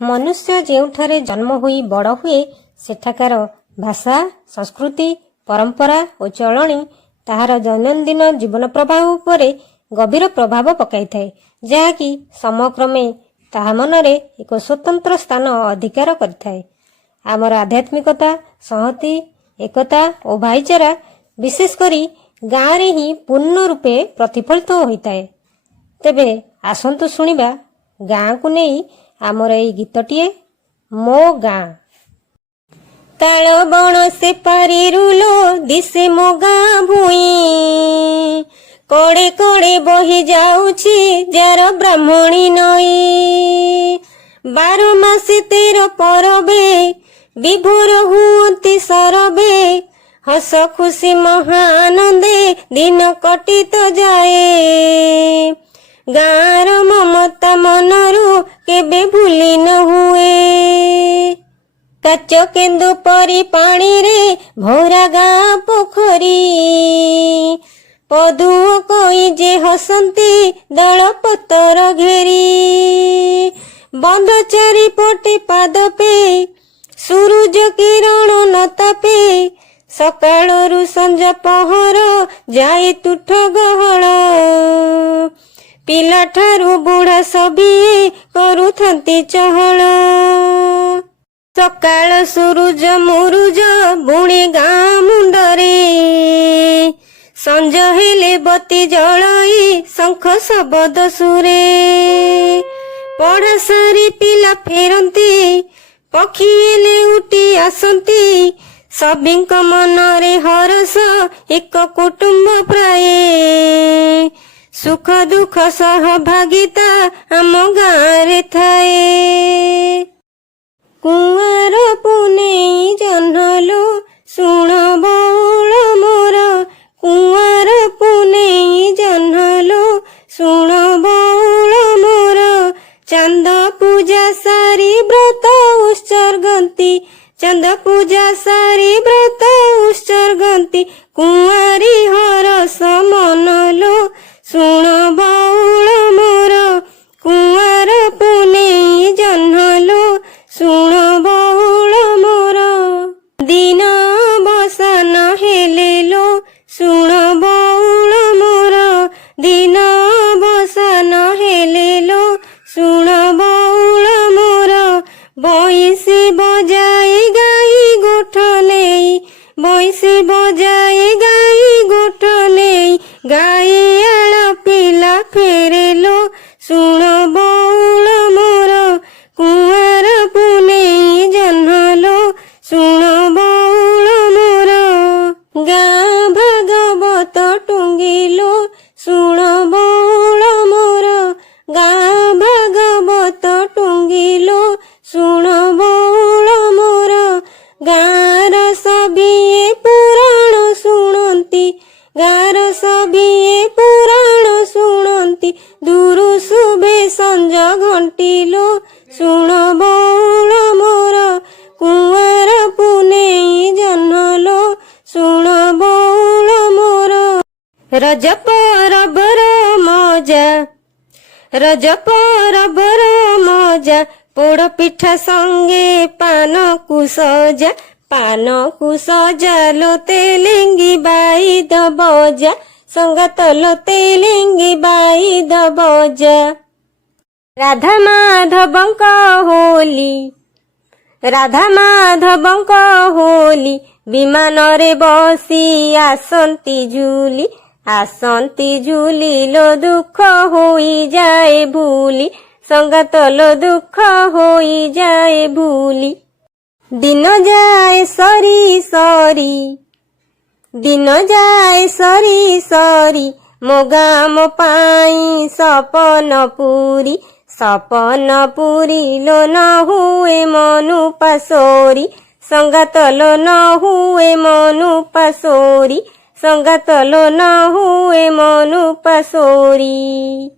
मनुष्य ଯେଉଁଠାରେ जन्म होई बड़ हुए सेठाकार भाषा संस्कृति परंपरा और चलणी ताहार दैनंदिन जीवन प्रभाव उपरे गभीर प्रभाव पकाई थाए जहाँकि समक्रमे ताहा मनरे एक स्वतंत्र स्थान अधिकार करिथाए। आमर आध्यात्मिकता संहति एकता और भाईचारा विशेष करी गाँव रे ही पूर्ण रूपे प्रतिफलित होइताए। तेबे आसंतु शुणिबा गाँ को नहीं आमर एई गीतटिए मो गाँ। ताल बण से पारी रुलो दिसे मो गाँ भुई कड़े कड़े बही जाउछि जार ब्राह्मणी नई 12 मासे 13 परबे विभोर हुअन्ति सरबे हस खुशी महानंदे दिन कटित जाए गाँर ममता मनरू केबे भूली न हुए काच केन्दु परी पानी रे भरा गाँ पोखरी पदुओ कोई जे हसंती दल पतर घेरी बंध चारिपटे पाद पे सूरज किरण न तापे सकाळरू संजा पहर जाए तुठ गहळ पिला ठारू बुढ़ा सबिए करुथंती चहल सकाळ सूरज मुरुज बुणे गाँ मुंडरे संज हेले बती जलई शंख शबद सुरे पढ़ा सारी पिला फेरंती पक्षी हेले उठी आसंती सबिंक मनरे हरस एक कुटुंब प्राय सुख दुख सहभागिता आम गाँ रे थाए कुआर पुनेई जन्हलो सुण बौल मोर कुआर पुनेई जन्हलो सुण बौल मोर चांद पूजा सारी व्रत उत्सर्गंती चंद पूजा सारी व्रत उत्सर्गंती कुआरी हरस मनलो सुण बौल मोर कुआर पुनेई जन्हलो सुण बौल मोर दिन बसन हेलेलो सुण बौल मोर दिन बसन हेलेलो सुण बौल मोर बइसी बजाए गाई गोठ नेई बइसी बजाए गाई गोठ नेई गाई आळ पिला फेरेलो सुण बौल मोर कुआर पुनेई जन्हलो सुण बौल मोर गाँ भागवत टुंगिलो सुण बौल मोर गाँ भागवत टुंगिलो सुण बौल मोर गाँर सबिए पुराण शुणंती गाँर सबिए पुराण शुणंती दूरु शुभे संज घंटिलो सुण बौल मोर कुआर पुनेई जन्हलो सुण बौल मोर रज परबर मजा रज परबर मजा पोड़ पिठा संगे पान को सजा लो तेलिंगी बाई दबजा संगत लो तेलिंगी बाई दबजा राधा माधवंक होली विमान रे बसी आसंती झूली लो दुख होई जाए भूली संगत लो दुख होई जाए भूली दिन जाए सरी सरी मो गाँ मो पाई सपन पूरी लो न हुए मनु पासोरी संगत लो न हुए मनु पासोरी संगत लो न हुए मनु पासोरी।